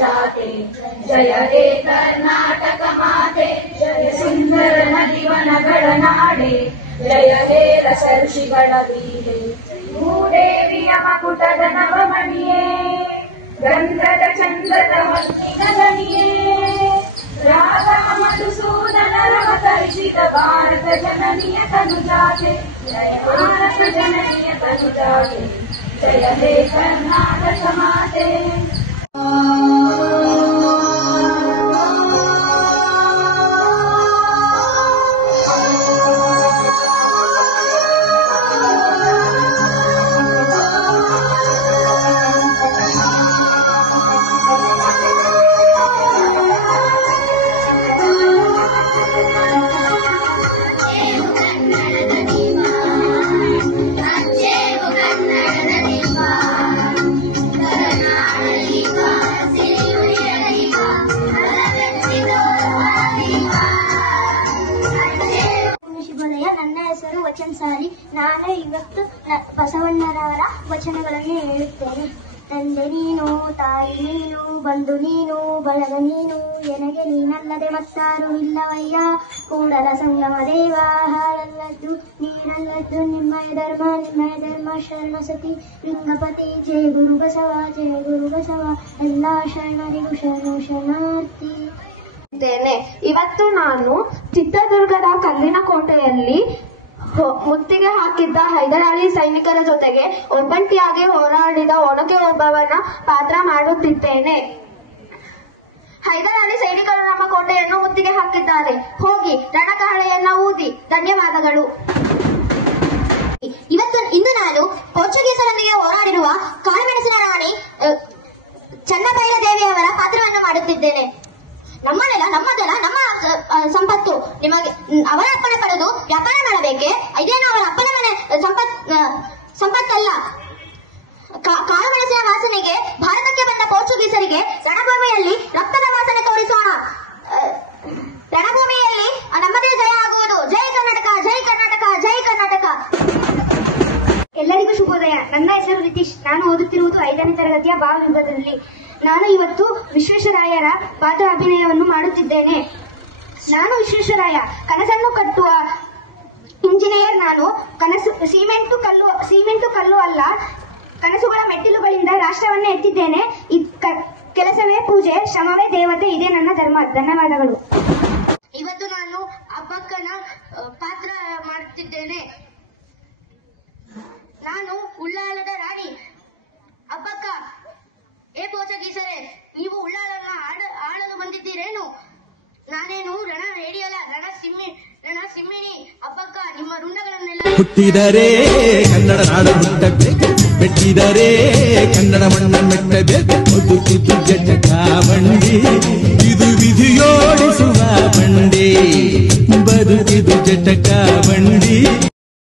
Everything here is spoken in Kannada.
जाते। जय हे कर्नाटक माते, जय सुंदर नदीवनಗಳ ನಾಡೆ, जय हे ರಸ ಋಷಿಗಳ ವೀಣೆ, ಭೂದೇವಿಯ ಮಕುಟದ ನವಮಣಿಯೇ, ಗಂಧದ ಚಂದ್ರದ ಹೊನ್ನಿನ ಗಣಿಯೇ, ರಾಧಾ ಮಧುಸೂದನರ ಅವತರಿಸಿದ ಭಾರತ ಜನನಿಯ ತನುಜಾತೆ, ಜಯ ಭಾರತ ಜನನಿಯ ತನುಜಾತೆ, जय हे कर्नाटक माते। ನನ್ನ ಹೆಸರು ವಚನ ಸಾಲಿ. ನಾನು ಇವತ್ತು ಬಸವಣ್ಣನವರ ವಚನಗಳನ್ನು ಹೇಳುತ್ತೇನೆ. ತಂದೆ ನೀನು, ತಾಯಿ ನೀನು, ಬಂಧು ನೀನು, ಬಳಗ ನೀನು, ಎನಗೆ ನೀನಲ್ಲದೆ ಮತ್ತಾರು ಇಲ್ಲವಯ್ಯ. ಕೂಡಲ ಸಂಗಮ ದೇವ, ಹಾಲಲ್ಲದ್ದು ನೀರಲ್ಲದ್ದು ನಿಮ್ಮಯ ಧರ್ಮ ಶರಣ ಸತಿ ಲಿಂಗಪತಿ. ಜಯ ಗುರು ಬಸವ, ಜಯ ಗುರು ಬಸವ, ಎಲ್ಲಾ ಶರಣರಿಗೂ ಶರಣಾರ್ಥಿ. ಇವತ್ತು ನಾನು ಚಿತ್ರದುರ್ಗದ ಕಲ್ಲಿನ ಕೋಟೆಯಲ್ಲಿ ಮುತ್ತಿಗೆ ಹಾಕಿದ್ದ ಹೈದರಾಲಿ ಸೈನಿಕರ ಜೊತೆಗೆ ಒಬ್ಬಂಟಿಯಾಗಿ ಹೋರಾಡಿದ ಒನಕೆ ಓಬವ್ವನ ಪಾತ್ರ ಮಾಡುತ್ತಿದ್ದೇನೆ. ಹೈದರಾಲಿ ಸೈನಿಕರು ನಮ್ಮ ಕೋಟೆಯನ್ನು ಮುತ್ತಿಗೆ ಹಾಕಿದ್ದಾರೆ. ಹೋಗಿ ರಣಕಹಳೆಯನ್ನ ಊದಿ. ಧನ್ಯವಾದಗಳು. ಇಂದು ನಾನು ಪೋರ್ಚುಗೀಸರೊಂದಿಗೆ ಹೋರಾಡಿರುವ ಕಾಳುಮೆಣಸಿನ ರಾಣಿ ಚನ್ನಬೈರ ದೇವಿಯವರ ಪಾತ್ರವನ್ನು ಮಾಡುತ್ತಿದ್ದೇನೆ. ನಮ್ಮ ನೆಲ, ನಮ್ಮ ಜಲ, ನಮ್ಮ ಸಂಪತ್ತು. ನಿಮಗೆ ಅವರ ಅಪ್ಪಣೆ ಪಡೆದು ವ್ಯಾಪಾರ ಮಾಡಬೇಕೆ? ಇದೇನು ಅವರ ಅಪ್ಪನ ಮನೆ ಸಂಪತ್ತಲ್ಲ. ಕಾಳುಮೆಣಸಿನ ವಾಸನೆಗೆ ಭಾರತಕ್ಕೆ ಬಂದ ಪೋರ್ಚುಗೀಸರಿಗೆ ರಣಭೂಮಿಯಲ್ಲಿ ರಕ್ತದ ವಾಸನೆ ತೋರಿಸೋಣ. ರಣಭೂಮಿಯಲ್ಲಿ ನಮ್ಮದೇ ಜಯ ಆಗುವುದು. ಜೈ ಕರ್ನಾಟಕ, ಜೈ ಕರ್ನಾಟಕ, ಜೈ ಕರ್ನಾಟಕ. ಎಲ್ಲರಿಗೂ ಶುಭೋದಯ. ನನ್ನ ಹೆಸರು ರಿತೀಶ್. ನಾನು ಓದುತ್ತಿರುವುದು 5ನೇ ತರಗತಿಯ ಭಾವವಿಭಾಗದಲ್ಲಿ. ನಾನು ಇವತ್ತು ವಿಶ್ವೇಶ್ವರಾಯರ ಪಾತ್ರ ಅಭಿನಯವನ್ನು ಮಾಡುತ್ತಿದ್ದೇನೆ. ನಾನು ವಿಶ್ವೇಶ್ವರಾಯ, ಕನಸನ್ನು ಕಟ್ಟುವ ಇಂಜಿನಿಯರ್. ನಾನು ಸಿಮೆಂಟು ಕಲ್ಲು ಅಲ್ಲ, ಕನಸುಗಳ ಮೆಟ್ಟಿಲುಗಳಿಂದ ರಾಷ್ಟ್ರವನ್ನೇ ಎತ್ತಿದ್ದೇನೆ. ಕೆಲಸವೇ ಪೂಜೆ, ಶ್ರಮವೇ ದೇವತೆ. ಇದೇ ನನ್ನ ಧರ್ಮ. ಧನ್ಯವಾದಗಳು. ಇವತ್ತು ನಾನು ಅಬ್ಬಕ್ಕನ ಪಾತ್ರ ಮಾಡುತ್ತಿದ್ದೇನೆ. ನಾನು ಉಳ್ಳಾಲದ ರಾಣಿ ಅಬ್ಬಕ್ಕ. ಏ ಪೋರ್ಚುಗೀಸರೇ, ನೀವು ಉಳ್ಳಾಲನ್ನು ಆಳಲು ಬಂದಿದ್ದೀರೇನು? ನಾನೇನು ರಣ ರೇಡಿಯಲ್ಲ, ರಣ ಸಿಮ್ಮಿಣಿ ಅಬ್ಬಕ್ಕ. ನಿಮ್ಮ ಋಣಗಳನ್ನೆಲ್ಲ ಹುಟ್ಟಿದರೆ ಕನ್ನಡ ನಾಡ ಹುಟ್ಟಬೇಕು, ಮೆಟ್ಟಿದರೆ ಕನ್ನಡ ಮಣ್ಣ ಮೆಟ್ಟಬೇಕು. ಬದುಕಿದು ಜಟಕ ಬಂಡಿ, ಇದು ವಿಧಿಯೋಡಿಸುವ ಬಂಡಿ. ಬದುಕಿದು ಜಟಕ ಬಂಡಿ,